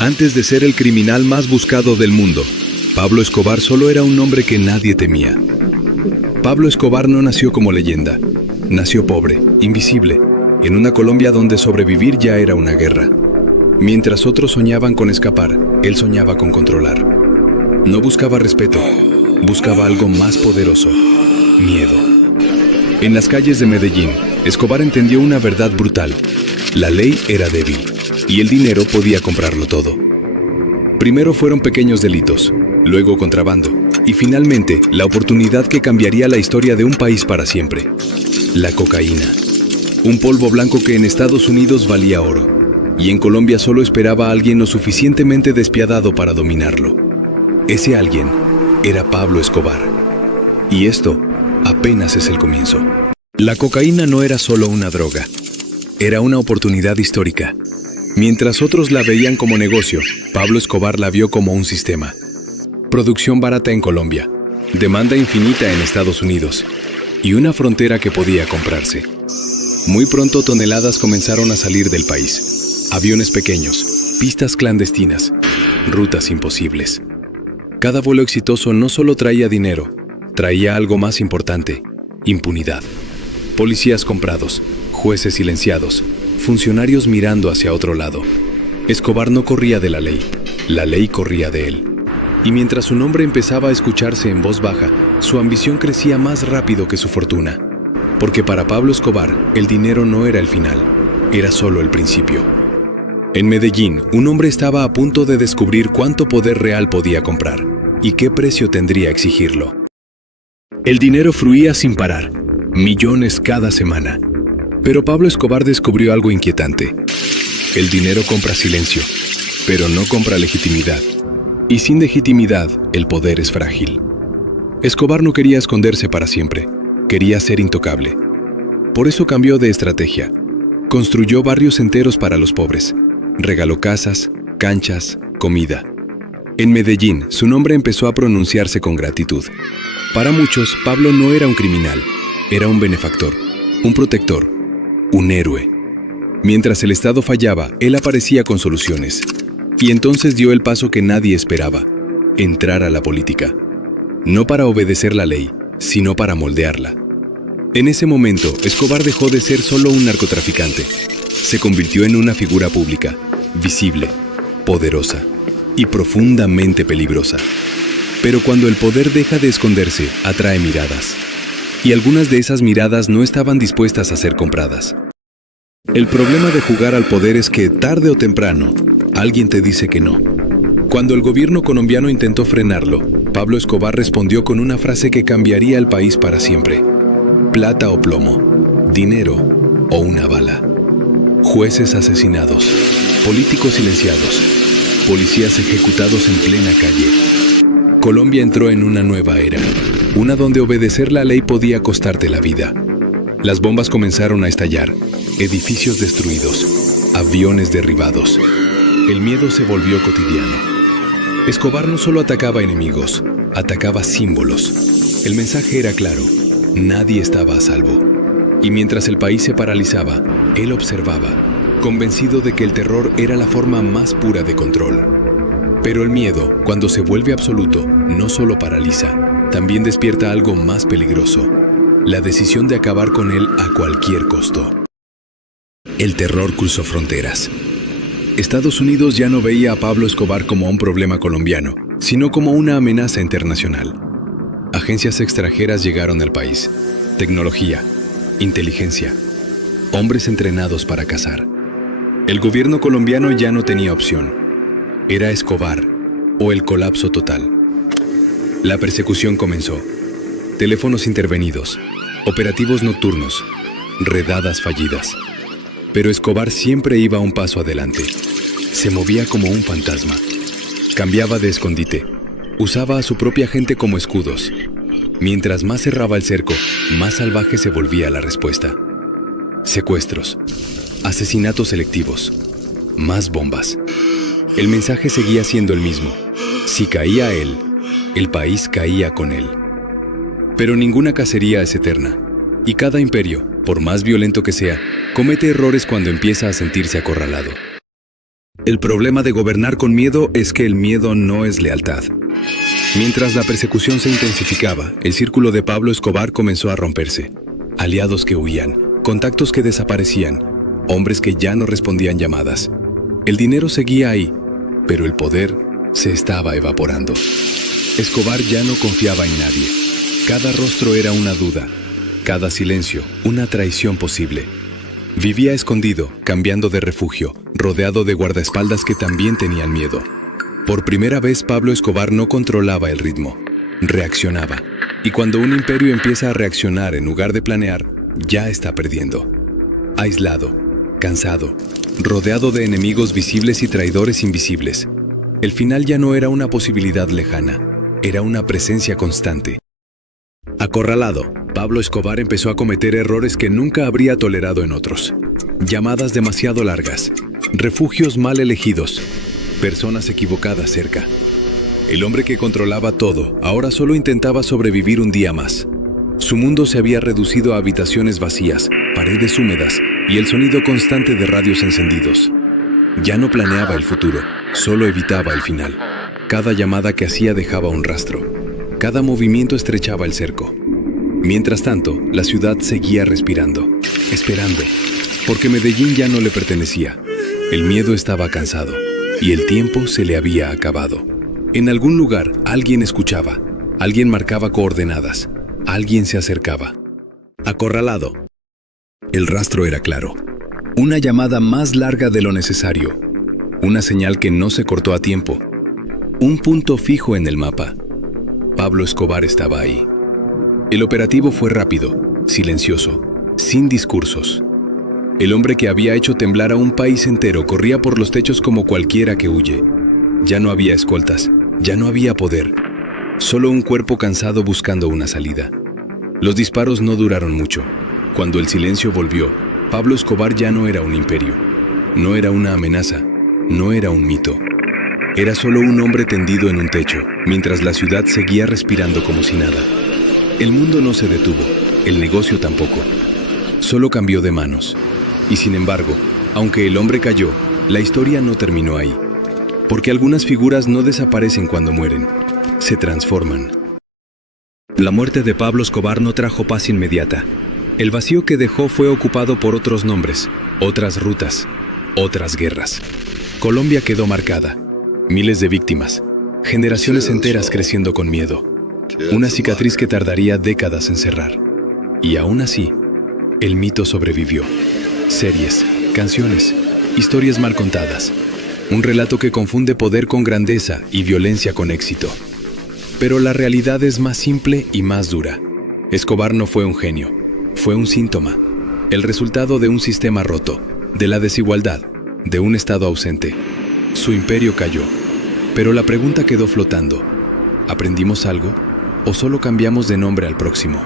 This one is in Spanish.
Antes de ser el criminal más buscado del mundo, Pablo Escobar solo era un hombre que nadie temía. Pablo Escobar no nació como leyenda. Nació pobre, invisible, en una Colombia donde sobrevivir ya era una guerra. Mientras otros soñaban con escapar, él soñaba con controlar. No buscaba respeto, buscaba algo más poderoso: miedo. En las calles de Medellín, Escobar entendió una verdad brutal: la ley era débil y el dinero podía comprarlo todo. Primero fueron pequeños delitos, luego contrabando, y finalmente la oportunidad que cambiaría la historia de un país para siempre: la cocaína. Un polvo blanco que en Estados Unidos valía oro, y en Colombia solo esperaba a alguien lo suficientemente despiadado para dominarlo. Ese alguien era Pablo Escobar. Y esto apenas es el comienzo. La cocaína no era solo una droga, era una oportunidad histórica. Mientras otros la veían como negocio, Pablo Escobar la vio como un sistema. Producción barata en Colombia, demanda infinita en Estados Unidos y una frontera que podía comprarse. Muy pronto toneladas comenzaron a salir del país. Aviones pequeños, pistas clandestinas, rutas imposibles. Cada vuelo exitoso no solo traía dinero, traía algo más importante: impunidad. Policías comprados, jueces silenciados, funcionarios mirando hacia otro lado. Escobar no corría de la ley corría de él. Y mientras su nombre empezaba a escucharse en voz baja, su ambición crecía más rápido que su fortuna. Porque para Pablo Escobar, el dinero no era el final, era solo el principio. En Medellín, un hombre estaba a punto de descubrir cuánto poder real podía comprar y qué precio tendría exigirlo. El dinero fluía sin parar, millones cada semana. Pero Pablo Escobar descubrió algo inquietante: el dinero compra silencio, pero no compra legitimidad. Y sin legitimidad, el poder es frágil. Escobar no quería esconderse para siempre, quería ser intocable. Por eso cambió de estrategia. Construyó barrios enteros para los pobres, regaló casas, canchas, comida. En Medellín, su nombre empezó a pronunciarse con gratitud. Para muchos, Pablo no era un criminal, era un benefactor, un protector, un héroe. Mientras el Estado fallaba, él aparecía con soluciones. Y entonces dio el paso que nadie esperaba: entrar a la política. No para obedecer la ley, sino para moldearla. En ese momento, Escobar dejó de ser solo un narcotraficante. Se convirtió en una figura pública, visible, poderosa y profundamente peligrosa. Pero cuando el poder deja de esconderse, atrae miradas. Y algunas de esas miradas no estaban dispuestas a ser compradas. El problema de jugar al poder es que, tarde o temprano, alguien te dice que no. Cuando el gobierno colombiano intentó frenarlo, Pablo Escobar respondió con una frase que cambiaría el país para siempre: plata o plomo, dinero o una bala. Jueces asesinados, políticos silenciados, policías ejecutados en plena calle. Colombia entró en una nueva era, una donde obedecer la ley podía costarte la vida. Las bombas comenzaron a estallar, edificios destruidos, aviones derribados. El miedo se volvió cotidiano. Escobar no solo atacaba enemigos, atacaba símbolos. El mensaje era claro: nadie estaba a salvo. Y mientras el país se paralizaba, él observaba, convencido de que el terror era la forma más pura de control. Pero el miedo, cuando se vuelve absoluto, no solo paraliza, también despierta algo más peligroso: la decisión de acabar con él a cualquier costo. El terror cruzó fronteras. Estados Unidos ya no veía a Pablo Escobar como un problema colombiano, sino como una amenaza internacional. Agencias extranjeras llegaron al país: tecnología, inteligencia, hombres entrenados para cazar. El gobierno colombiano ya no tenía opción. Era Escobar o el colapso total. La persecución comenzó. Teléfonos intervenidos, operativos nocturnos, redadas fallidas. Pero Escobar siempre iba un paso adelante. Se movía como un fantasma. Cambiaba de escondite. Usaba a su propia gente como escudos. Mientras más cerraba el cerco, más salvaje se volvía la respuesta. Secuestros, asesinatos selectivos, más bombas. El mensaje seguía siendo el mismo: si caía él, el país caía con él. Pero ninguna cacería es eterna, y cada imperio, por más violento que sea, comete errores cuando empieza a sentirse acorralado. El problema de gobernar con miedo es que el miedo no es lealtad. Mientras la persecución se intensificaba, el círculo de Pablo Escobar comenzó a romperse. Aliados que huían, contactos que desaparecían, hombres que ya no respondían llamadas. El dinero seguía ahí, pero el poder se estaba evaporando. Escobar ya no confiaba en nadie. Cada rostro era una duda, cada silencio una traición posible. Vivía escondido, cambiando de refugio, rodeado de guardaespaldas que también tenían miedo. Por primera vez Pablo Escobar no controlaba el ritmo, reaccionaba. Y cuando un imperio empieza a reaccionar en lugar de planear, ya está perdiendo. Aislado, cansado, rodeado de enemigos visibles y traidores invisibles. El final ya no era una posibilidad lejana, era una presencia constante. Acorralado, Pablo Escobar empezó a cometer errores que nunca habría tolerado en otros. Llamadas demasiado largas, refugios mal elegidos, personas equivocadas cerca. El hombre que controlaba todo ahora solo intentaba sobrevivir un día más. Su mundo se había reducido a habitaciones vacías, paredes húmedas y el sonido constante de radios encendidos. Ya no planeaba el futuro, solo evitaba el final. Cada llamada que hacía dejaba un rastro. Cada movimiento estrechaba el cerco. Mientras tanto, la ciudad seguía respirando, esperando, porque Medellín ya no le pertenecía. El miedo estaba cansado y el tiempo se le había acabado. En algún lugar, alguien escuchaba, alguien marcaba coordenadas, alguien se acercaba. Acorralado. El rastro era claro. Una llamada más larga de lo necesario. Una señal que no se cortó a tiempo. Un punto fijo en el mapa. Pablo Escobar estaba ahí. El operativo fue rápido, silencioso, sin discursos. El hombre que había hecho temblar a un país entero corría por los techos como cualquiera que huye. Ya no había escoltas, ya no había poder. Solo un cuerpo cansado buscando una salida. Los disparos no duraron mucho. Cuando el silencio volvió, Pablo Escobar ya no era un imperio. No era una amenaza, no era un mito. Era solo un hombre tendido en un techo, mientras la ciudad seguía respirando como si nada. El mundo no se detuvo, el negocio tampoco. Solo cambió de manos. Y sin embargo, aunque el hombre cayó, la historia no terminó ahí. Porque algunas figuras no desaparecen cuando mueren, se transforman. La muerte de Pablo Escobar no trajo paz inmediata. El vacío que dejó fue ocupado por otros nombres, otras rutas, otras guerras. Colombia quedó marcada. Miles de víctimas, generaciones enteras creciendo con miedo. Una cicatriz que tardaría décadas en cerrar. Y aún así, el mito sobrevivió. Series, canciones, historias mal contadas. Un relato que confunde poder con grandeza y violencia con éxito. Pero la realidad es más simple y más dura. Escobar no fue un genio, fue un síntoma. El resultado de un sistema roto, de la desigualdad, de un Estado ausente. Su imperio cayó, pero la pregunta quedó flotando. ¿Aprendimos algo o solo cambiamos de nombre al próximo?